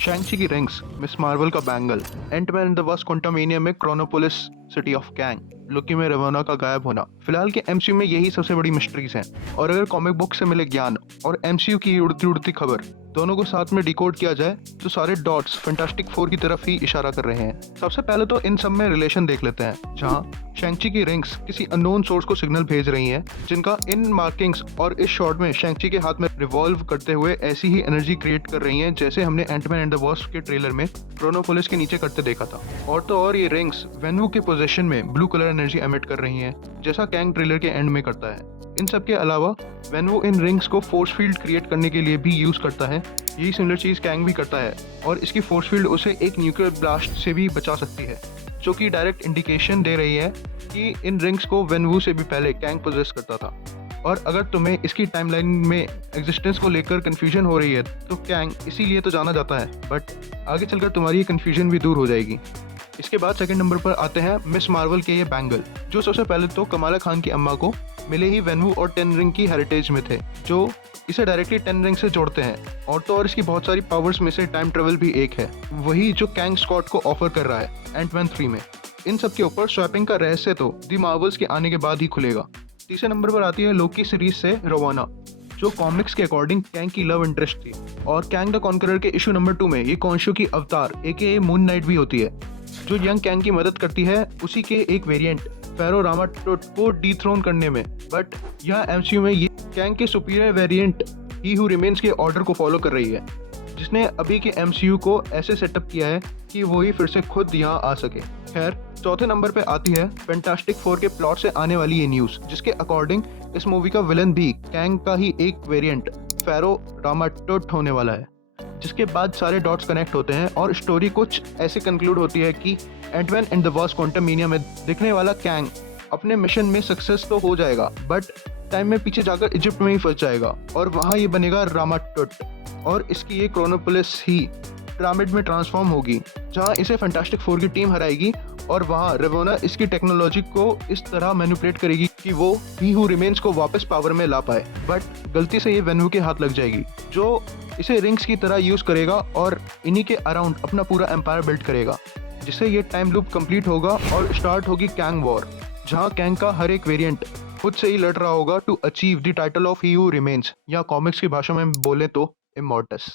शैंग-ची की rings, Ms Marvel का bangle, Ant Man and the Wasp Quantumania में Chronopolis city of Kang, Loki में Ravonna का गायब होना। फिलहाल के एमसीयू में यही सबसे बड़ी मिस्ट्रीज हैं। और अगर कॉमिक बुक से मिले ज्ञान और एमसीयू की उड़ती उड़ती खबर दोनों को साथ में डिकोड किया जाए तो सारे डॉट्स फैंटास्टिक फोर की तरफ ही इशारा कर रहे हैं। सबसे पहले तो इन सब में रिलेशन देख लेते हैं, जहां शैंग-ची की रिंग्स किसी अननोन सोर्स को सिग्नल भेज रही हैं, जिनका इन मार्किंग्स और इस शॉट में शैंग-ची के हाथ में रिवॉल्व करते हुए ऐसी ही एनर्जी क्रिएट कर रही हैं जैसे हमने एंटमैन एंड द वास्प के ट्रेलर में क्रोनोपोलिस के नीचे करते देखा था। और तो और ये रिंग्स वेनवू के पोजीशन में ब्लू कलर एनर्जी एमिट कर रही हैं, जैसा कैंग ट्रेलर के एंड में करता है। इन सब के अलावा वेनवू इन रिंग्स को फोर्स फील्ड क्रिएट करने के लिए भी यूज करता है। यही सिमिलर चीज कैंग भी करता है और इसकी फोर्स फील्ड उसे एक न्यूक्लियर ब्लास्ट से भी बचा सकती है, जो कि डायरेक्ट इंडिकेशन दे रही है कि इन रिंग्स को वेनवू से भी पहले कैंग पोजेस करता था। और अगर तुम्हें इसकी टाइमलाइन में एग्जिस्टेंस को लेकर कंफ्यूजन हो रही है तो कैंग इसीलिए तो जाना जाता है, बट आगे चलकर तुम्हारी ये कंफ्यूजन भी दूर हो जाएगी। इसके बाद सेकंड नंबर पर आते हैं मिस मार्वल के ये बैंगल, जो सबसे पहले तो कमाला खान की अम्मा को मिले ही वेनवू और टेन रिंग की हेरिटेज में थे, जो इसे डायरेक्टली टेन रिंग से जोड़ते हैं। और तो और इसकी बहुत सारी पावर्स में से टाइम ट्रेवल भी एक है, वही जो कैंग स्कॉट को ऑफर कर रहा है एंटमैन 3 में। इन सब के ऊपर स्वैपिंग का रहस्य तो दी मार्वल्स के आने के बाद ही खुलेगा। तीसरे नंबर पर आती है लोकी सीरीज से रोवाना, जो कॉमिक्स के अकॉर्डिंग कैंग की लव इंटरेस्ट थी। और कैंग द कॉन्करर के इशू नंबर 2 में ये कॉन्शो की अवतार एके मून नाइट भी होती है, जो यंग कैंग की मदद करती है उसी के एक वेरिएंट फेरो रामाटोट को डीथ्रोन करने में। बट यह एमसीयू में ये कैंग के superior variant he who remains के ऑर्डर को फॉलो कर रही है, जिसने अभी के एमसीयू को ऐसे सेटअप किया है कि वो ही फिर से खुद यहाँ आ सके। खैर, चौथे नंबर पे आती है फैंटास्टिक फोर के प्लॉट से आने वाली ये न्यूज़, जिसके अकॉर्डिंग इस मूवी का विलन भी कैंग का ही एक वेरिएंट फेरो रामाटोट होने वाला है। जिसके बाद सारे डॉट्स कनेक्ट होते हैं और स्टोरी कुछ ऐसे कंक्लूड होती है कि Ant-Man and the Wasp Quantumania में दिखने वाला कैंग अपने मिशन में सक्सेस तो हो जाएगा, बट टाइम में पीछे जाकर इजिप्ट में ही फंस जाएगा और वहाँ ये बनेगा रामाटोट, और इसकी ये क्रोनोपोलिस ही पिरामिड में ट्रांसफॉर्म होगी, जहाँ इसे फैंटास्टिक फोर की टीम हराएगी। और वहाँ रेवोना इसकी टेक्नोलॉजी को इस तरह मैनिपुलेट करेगी कि वो ही हु रिमेन्स को वापस पावर में ला पाए, बट गलती से ये वेनवू के हाथ लग जाएगी, जो इसे रिंग्स की तरह यूज करेगा और इन्हीं के अराउंड अपना पूरा एम्पायर बिल्ड करेगा, जिससे ये टाइम लूप कंप्लीट होगा और स्टार्ट होगी कैंग वॉर, जहाँ कैंग का हर एक वेरिएंट खुद से ही लड़ रहा होगा to achieve the title of he who remains, या कॉमिक्स की भाषा में बोले तो इमॉर्टस।